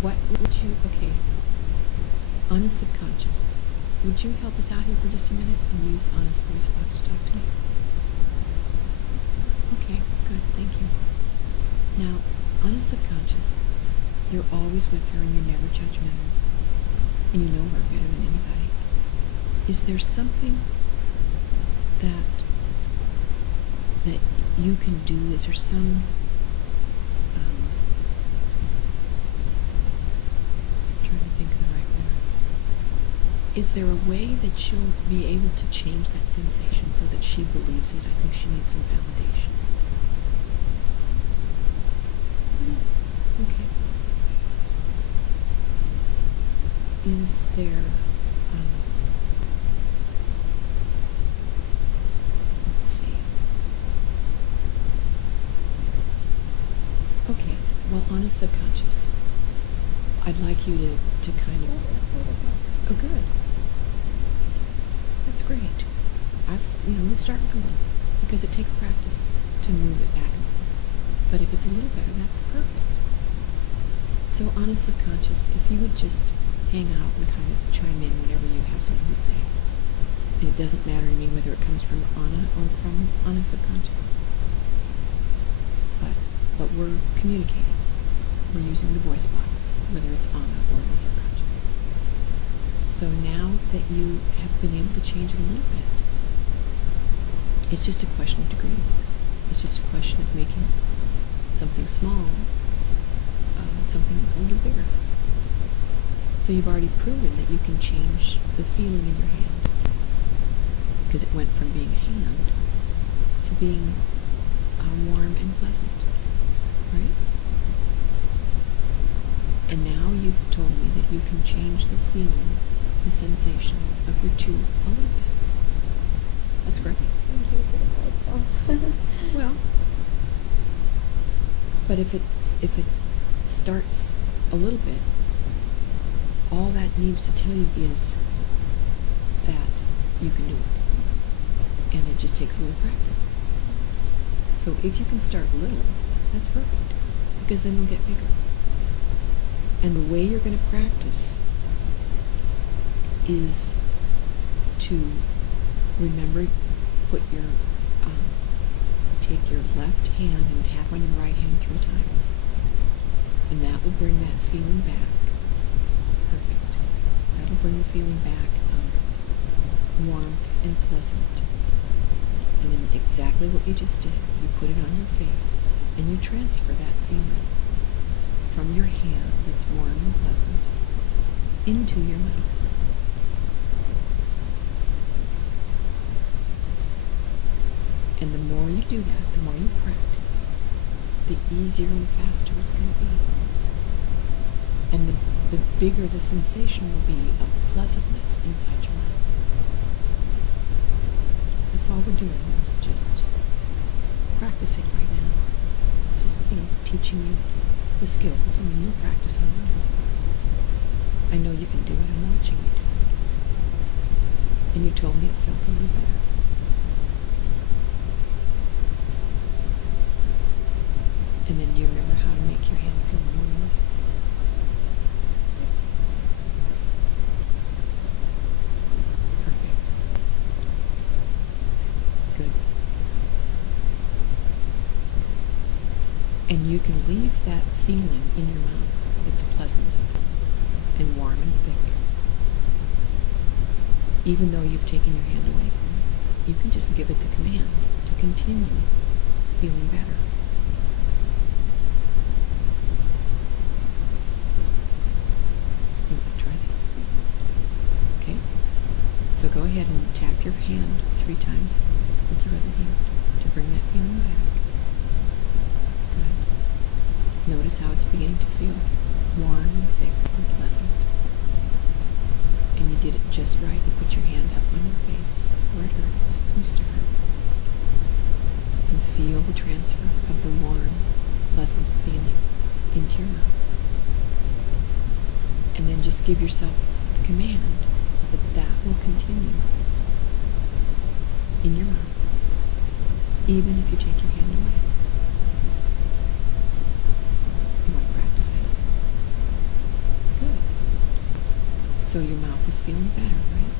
What would you, okay, on a subconscious, would you help us out here for just a minute and use Anna's voice box to talk to me? Okay, good, thank you. Now, on a subconscious, you're always with her and you're never judgmental. And you know her better than anybody. Is there something that you can do? Is there some trying to think of the right word. Is there a way that she'll be able to change that sensation so that she believes it? I think she needs some validation. Okay. Is there let's see. Okay, well, on a subconscious, I'd like you to kind of, oh good, that's great. Let's start with a little, because it takes practice to move it back and forth. But if it's a little better, that's perfect. So on a subconscious, if you would just hang out and kind of chime in whenever you have something to say. And it doesn't matter to me whether it comes from Anna or from Anna subconscious. But we're communicating. We're using the voice box, whether it's Anna or the subconscious. So now that you have been able to change it a little bit, it's just a question of degrees. It's just a question of making something small, something a little bigger. So you've already proven that you can change the feeling in your hand, because it went from being a hand to being warm and pleasant, right? And now you've told me that you can change the feeling, the sensation of your tooth a little bit. That's great. Well, but if it starts a little bit, all that needs to tell you is that you can do it. And it just takes a little practice. So if you can start little, that's perfect, because then they'll get bigger. And the way you're going to practice is to remember, take your left hand and tap on your right hand 3 times. And that will bring that feeling back. Perfect. That'll bring the feeling back of warmth and pleasant. And then exactly what you just did, you put it on your face and you transfer that feeling from your hand that's warm and pleasant into your mouth. And the more you do that, the more you practice, the easier and faster it's going to be. And the bigger the sensation will be of pleasantness inside your mouth. That's all we're doing is just practicing right now. It's just, teaching you the skills, and when you practice on them, I know you can do it. I'm watching you do it. And you told me it felt a little better. And then do you remember how to make your hand feel warm? Perfect. Good. And you can leave that feeling in your mouth that's pleasant and warm and thick. Even though you've taken your hand away from it, you can just give it the command to continue feeling better. So go ahead and tap your hand 3 times with your other hand to bring that feeling back. Good. Notice how it's beginning to feel warm and thick and pleasant. And you did it just right. You put your hand up on your face where it hurts, used to hurt. And feel the transfer of the warm, pleasant feeling into your mouth. And then just give yourself the command that will continue in your mouth, even if you take your hand away. You want to practice it. So your mouth is feeling better, right?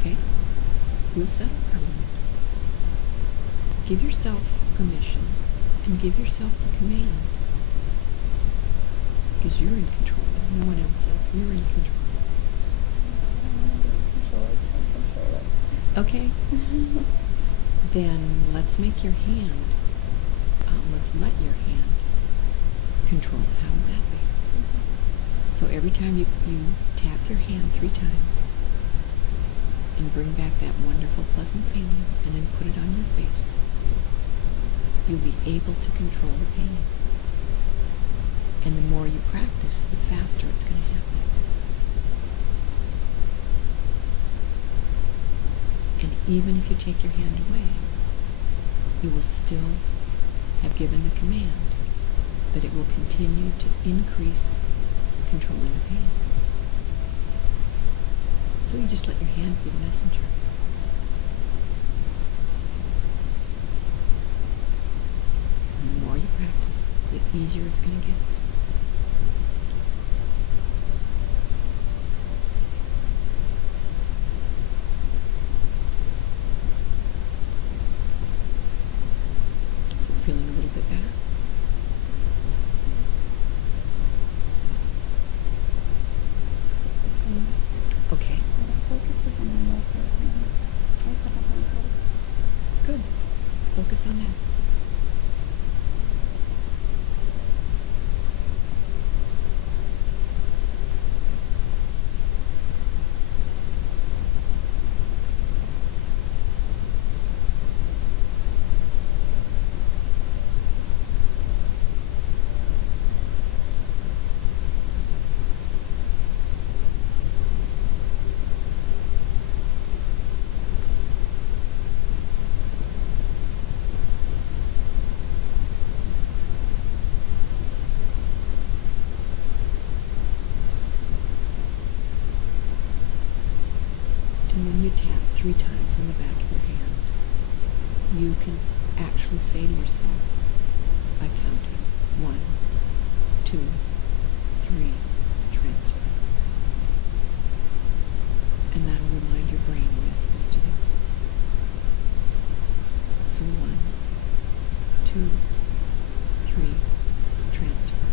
Okay. We'll settle for a moment. Give yourself permission and give yourself the command. Because you're in control. No one else is. You're in control. Okay. Then let's make your hand, let's let your hand control it. How will that be? So every time you tap your hand 3 times and bring back that wonderful, pleasant feeling and then put it on your face, you'll be able to control the pain. And the more you practice, the faster it's going to happen. And even if you take your hand away, you will still have given the command that it will continue to increase controlling the pain. So you just let your hand be the messenger. And the more you practice, the easier it's going to get. Feeling a little bit better? Okay. Good. Focus on that. And when you tap 3 times on the back of your hand, you can actually say to yourself, by counting 1, 2, 3, transfer. And that'll remind your brain what it's supposed to do. So 1, 2, 3, transfer.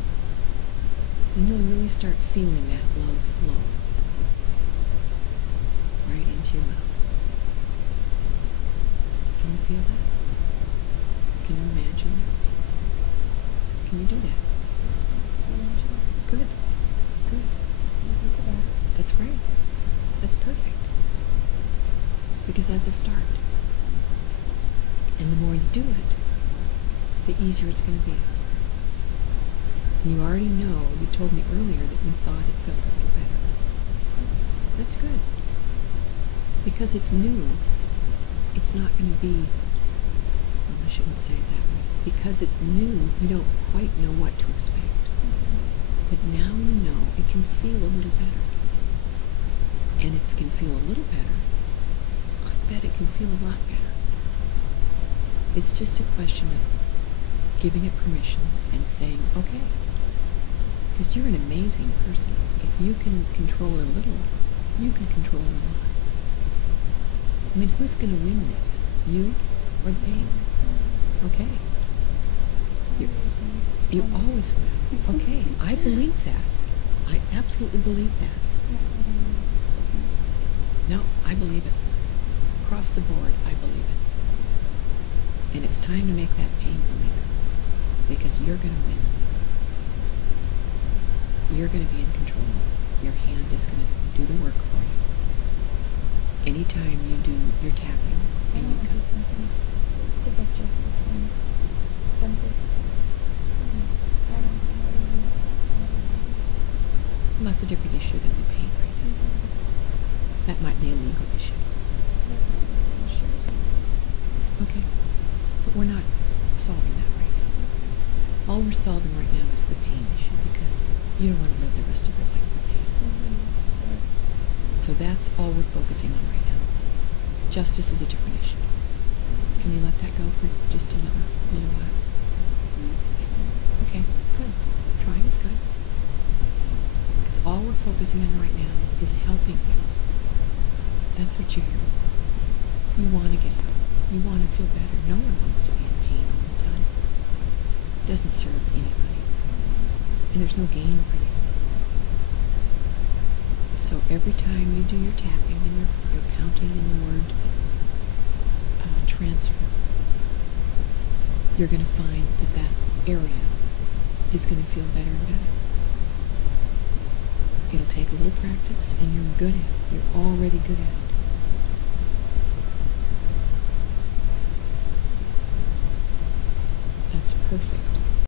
And you'll really start feeling that love flow right into your mouth. Can you feel that? Can you imagine that? Can you do that? Good. Good. That's great. That's perfect. Because that's a start. And the more you do it, the easier it's going to be. And you already know, you told me earlier that you thought it felt a little better. That's good. Because it's new, it's not going to be, well, I shouldn't say it that way. Because it's new, you don't quite know what to expect. But now you know it can feel a little better. And if it can feel a little better, I bet it can feel a lot better. It's just a question of giving it permission and saying, okay. Because you're an amazing person. If you can control a little, you can control a lot. I mean, who's going to win this? You or the pain? Okay. You always will. Okay, I believe that. I absolutely believe that. No, I believe it. Across the board, I believe it. And it's time to make that pain believe it. Because you're going to win. You're going to be in control. Your hand is going to do the work for you. Anytime you do your tapping and you come. Well, that's a different issue than the pain right now. That might be a legal issue. Okay. But we're not solving that right now. All we're solving right now is the pain issue because you don't want to live the rest of your life with pain. So that's all we're focusing on right now. Justice is a different issue. Can you let that go for just another while? Okay. good. Trying is good. Because all we're focusing on right now is helping you. That's what you're here for. You want to get help. You want to feel better. No one wants to be in pain all the time. It doesn't serve anybody. And there's no gain for you. So every time you do your tapping and you're counting in the word transfer, you're going to find that that area is going to feel better and better. It'll take a little practice, and you're good at it. You're already good at it.